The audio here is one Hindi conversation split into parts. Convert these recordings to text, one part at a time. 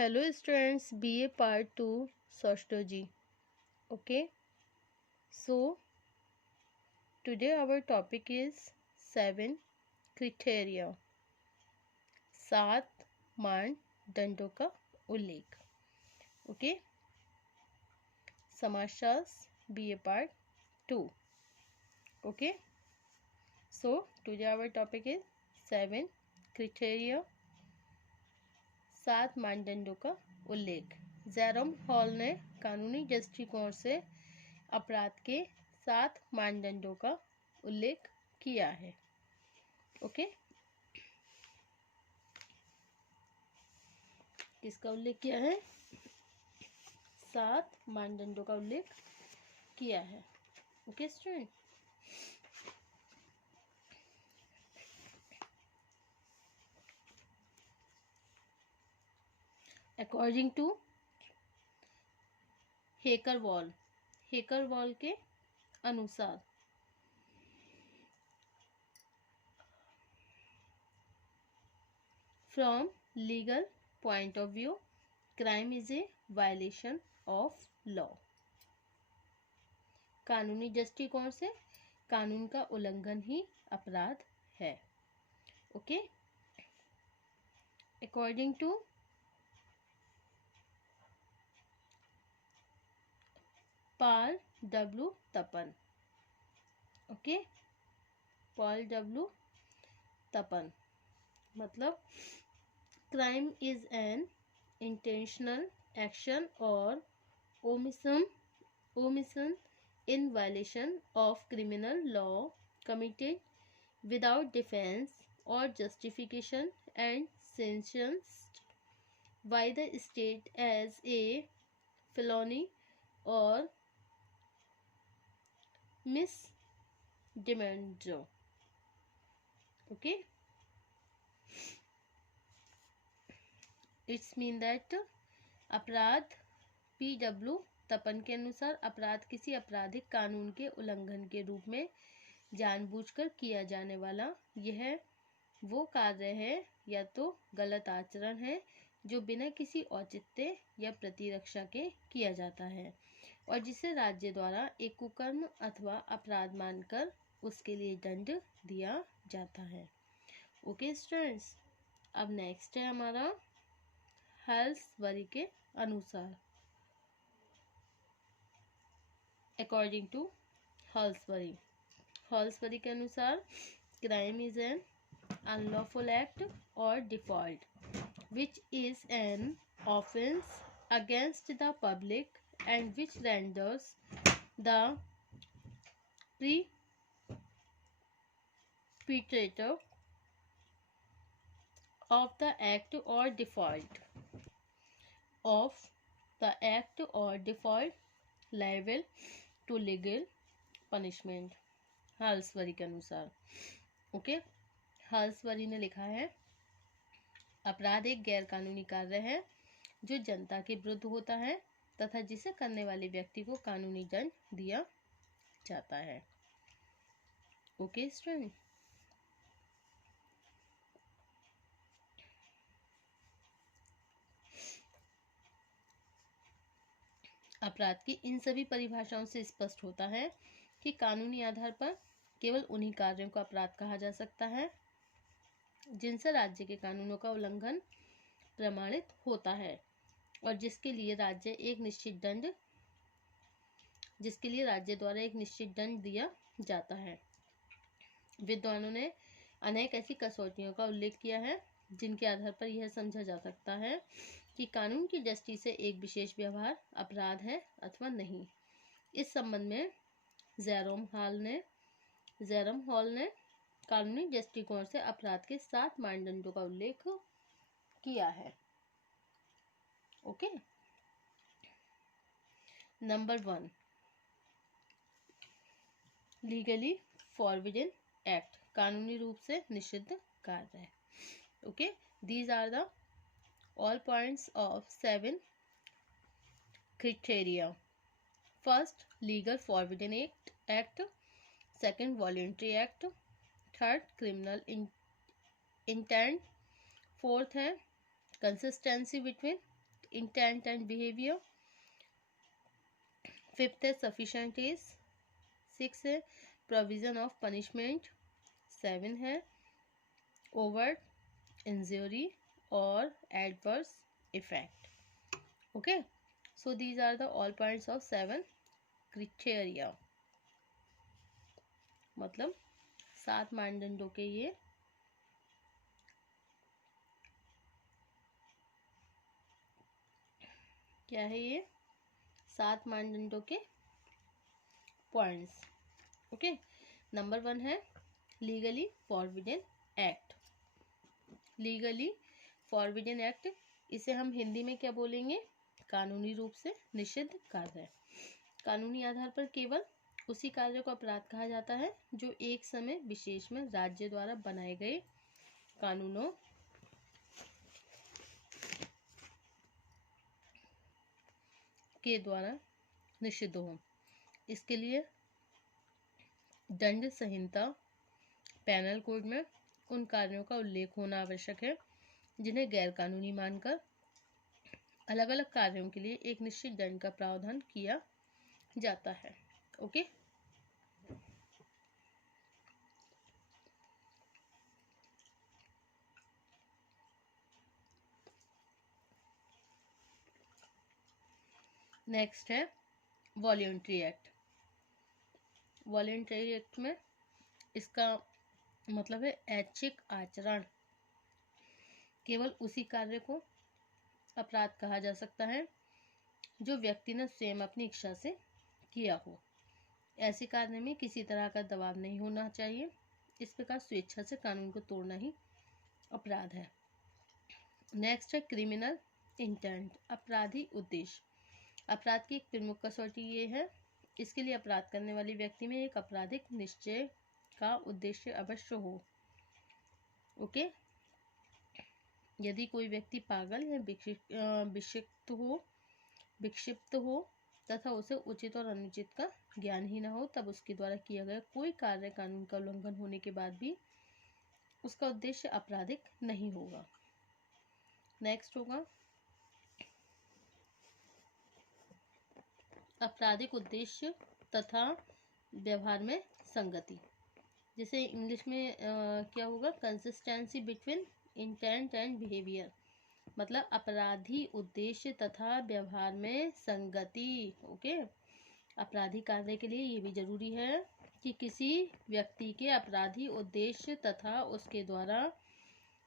Hello students, BA Part 2 Sociology. Okay, so today our topic is 7 criteria, 7 मानदंडों का उल्लेख. Okay, समाजशास्त्र BA Part 2. Okay, so today our topic is 7 criteria, 7 मानदंडों का उल्लेख. जेरोम हॉल ने कानूनी दृष्टिकोण से अपराध के 7 मानदंडों का उल्लेख किया है. ओके, किसका उल्लेख किया है? 7 मानदंडों का उल्लेख किया है. Okay student, according to Heckerwall के अनुसार from legal point of view crime is a violation of law. कानूनी दृष्टिकोण से कानून का उल्लंघन ही अपराध है. Okay, according to Paul W Tappan. Okay, Paul W Tappan मतलब crime is an intentional action और omission in violation of criminal law committed without defense or justification and sanctioned by the state as a felony or misdemeanor. Okay, it's mean that अपराध PW तपन के अनुसार अपराध किसी आपराधिक कानून के उल्लंघन के रूप में जानबूझकर किया जाने वाला यह वो कार्य है या तो गलत आचरण है जो बिना किसी औचित्य या प्रतिरक्षा के किया जाता है और जिसे राज्य द्वारा एक कुकर्म अथवा अपराध मानकर उसके लिए दंड दिया जाता है. ओके स्टूडेंट्स, अब नेक्स्ट है हमारा हेल्सबरी के अनुसार. अकॉर्डिंग टू हेल्सबरी के अनुसार crime is an unlawful act और default which is an offence against the public and which renders the perpetrator of the act or default liable to legal punishment. हेल्सबरी के अनुसार. ओके, हेल्सबरी ने लिखा है अपराध एक गैर कानूनी कार्य है जो जनता के विरुद्ध होता है तथा जिसे करने वाले व्यक्ति को कानूनी दंड दिया जाता है. ओके स्टूडेंट, अपराध की इन सभी परिभाषाओं से स्पष्ट होता है कि कानूनी आधार पर केवल उन्हीं कार्यों को अपराध कहा जा सकता है जिनसे राज्य के कानूनों का उल्लंघन प्रमाणित होता है और जिसके लिए राज्य द्वारा एक निश्चित दंड दिया जाता है. विद्वानों ने अनेक ऐसी कसौटियों का उल्लेख किया है जिनके आधार पर यह समझा जा सकता है कि कानून की दृष्टि से एक विशेष व्यवहार अपराध है अथवा नहीं. इस संबंध में जेरोम हॉल ने कानूनी दृष्टिकोण से अपराध के 7 मानदंडों का उल्लेख किया है. Okay, number 1 legally forbidden act, कानूनी रूप से निषिद्ध कार्य है. Okay, these are the all points of 7 criteria. First, legal forbidden act. Second, voluntary act. Third, criminal intent. Fourth है consistency between intent and behaviour. Fifth है सफिशिएंट एज। सिक्स है प्रोविजन ऑफ पनिशमेंट। सेवन है ओवर्ट इंजरी और adverse effect. Okay, so these are the all points of 7 criteria, मतलब 7 मानदंडों के ये क्या है, ये 7 मानदंडों के पॉइंट्स। ओके, नंबर 1 है legally forbidden act. Legally forbidden act, इसे हम हिंदी में क्या बोलेंगे, कानूनी रूप से निषिद्ध कार्य। कानूनी आधार पर केवल उसी कार्य को अपराध कहा जाता है जो एक समय विशेष में राज्य द्वारा बनाए गए कानूनों के द्वारा निषिद्ध हो। इसके लिए दंड संहिता पेनल कोड में उन कार्यों का उल्लेख होना आवश्यक है जिन्हें गैर कानूनी मानकर अलग अलग कार्यों के लिए एक निश्चित दंड का प्रावधान किया जाता है। ओके, नेक्स्ट है वॉलंटरी एक्ट। वॉलंटरी एक्ट में इसका मतलब है ऐच्छिक आचरण। केवल उसी कार्य को अपराध कहा जा सकता है जो व्यक्ति ने स्वयं अपनी इच्छा से किया हो। ऐसे कार्य में किसी तरह का दबाव नहीं होना चाहिए। इस प्रकार स्वेच्छा से कानून को तोड़ना ही अपराध है। नेक्स्ट है क्रिमिनल इंटेंट, अपराधी उद्देश्य। अपराध की एक प्रमुख कसौटी ये है, इसके लिए अपराध करने वाले व्यक्ति में एक आपराधिक निश्चय का उद्देश्य अवश्य हो। ओके, यदि कोई व्यक्ति पागल या विक्षिप्त हो तथा उसे उचित और अनुचित का ज्ञान ही न हो, तब उसके द्वारा किया गया कोई कार्य कानून का उल्लंघन होने के बाद भी उसका उद्देश्य आपराधिक नहीं होगा। नेक्स्ट होगा आपराधिक उद्देश्य तथा व्यवहार में संगति, जिसे इंग्लिश में क्या होगा, consistency between intent and behaviour, मतलब अपराधी उद्देश्य तथा व्यवहार में संगति। ओके, अपराधी कार्य के लिए ये भी जरूरी है कि किसी व्यक्ति के अपराधी उद्देश्य तथा उसके द्वारा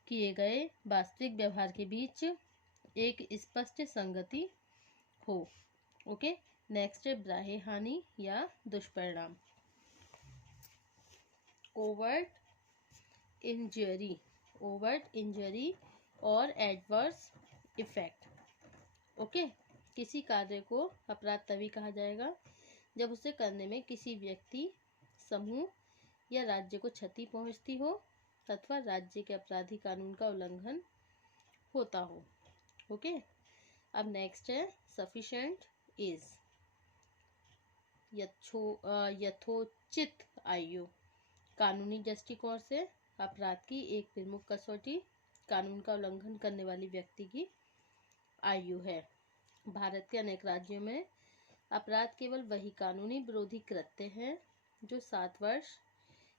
किए गए वास्तविक व्यवहार के बीच एक स्पष्ट संगति हो। ओके, नेक्स्ट है बाह्य हानि या दुष्परिणाम। ओवर्ट इंजरी और एडवर्स इफेक्ट। ओके, किसी कार्य को अपराध तभी कहा जाएगा जब उसे करने में किसी व्यक्ति, समूह या राज्य को क्षति पहुंचती हो अथवा राज्य के अपराधी कानून का उल्लंघन होता हो। ओके, अब नेक्स्ट है सफिशिएंट एज, यथोचित आयु। कानूनी दृष्टिकोण से अपराध की एक प्रमुख कसौटी कानून का उल्लंघन करने वाली व्यक्ति की आयु है। भारत के अनेक राज्यों में अपराध केवल वही कानूनी विरोधी कृत्य है जो 7 वर्ष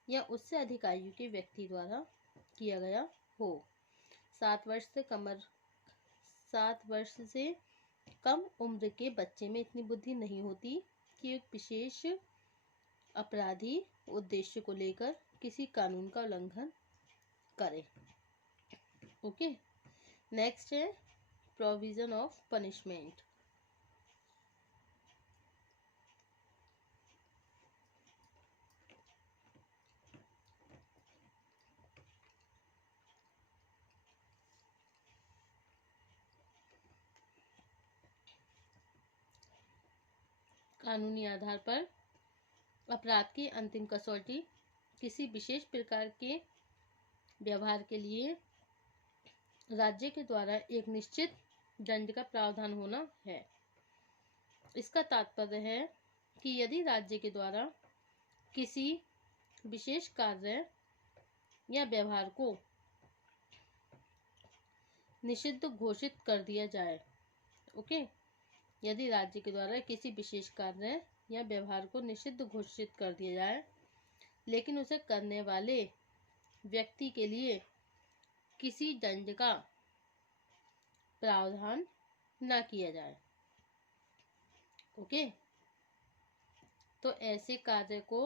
या उससे अधिक आयु के व्यक्ति द्वारा किया गया हो। 7 वर्ष से कम उम्र के बच्चे में इतनी बुद्धि नहीं होती कि एक विशेष अपराधी उद्देश्य को लेकर किसी कानून का उल्लंघन करे। ओके, नेक्स्ट है प्रोविजन ऑफ पनिशमेंट। कानूनी आधार पर अपराध की अंतिम कसौटी किसी विशेष प्रकार के व्यवहार के लिए राज्य के द्वारा एक निश्चित दंड का प्रावधान होना है। इसका तात्पर्य है कि यदि राज्य के द्वारा किसी विशेष कार्य या व्यवहार को निषिद्ध घोषित कर दिया जाए ओके। यदि राज्य के द्वारा किसी विशेष कार्य या व्यवहार को निषिद्ध घोषित कर दिया जाए लेकिन उसे करने वाले व्यक्ति के लिए किसी दंड का प्रावधान न किया जाए, ओके, तो ऐसे कार्य को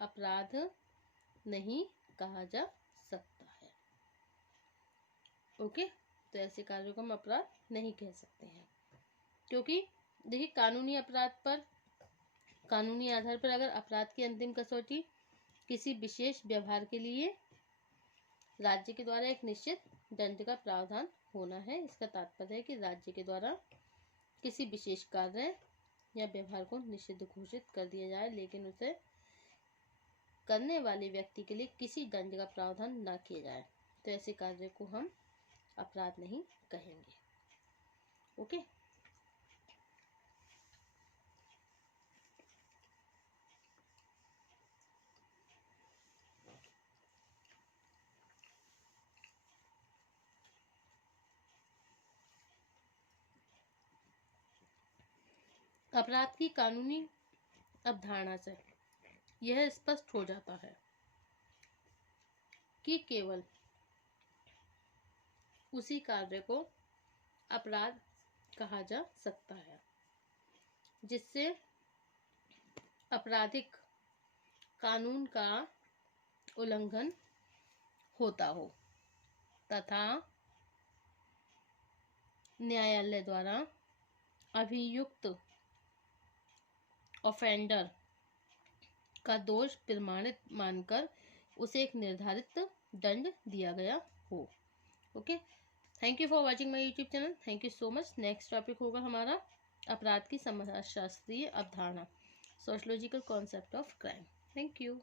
अपराध नहीं कहा जा सकता है। ओके, तो ऐसे कार्यों को हम अपराध नहीं कह सकते हैं, क्योंकि देखिए कानूनी अपराध पर, कानूनी आधार पर अगर अपराध की अंतिम कसौटी किसी विशेष व्यवहार के लिए राज्य के द्वारा एक निश्चित दंड का प्रावधान होना है, इसका तात्पर्य है कि राज्य के द्वारा किसी विशेष कार्य या व्यवहार को निषिद्ध घोषित कर दिया जाए लेकिन उसे करने वाले व्यक्ति के लिए किसी दंड का प्रावधान न किया जाए, तो ऐसे कार्य को हम अपराध नहीं कहेंगे। ओके, अपराध की कानूनी अवधारणा से यह स्पष्ट हो जाता है कि केवल उसी कार्य को अपराध कहा जा सकता है जिससे आपराधिक कानून का उल्लंघन होता हो तथा न्यायालय द्वारा अभियुक्त ऑफेंडर का दोष प्रमाणित मानकर उसे एक निर्धारित दंड दिया गया हो। Okay, thank you for watching my YouTube channel. Thank you so much. Next topic होगा हमारा अपराध की समाजशास्त्रीय अवधारणा, sociological concept of crime. Thank you.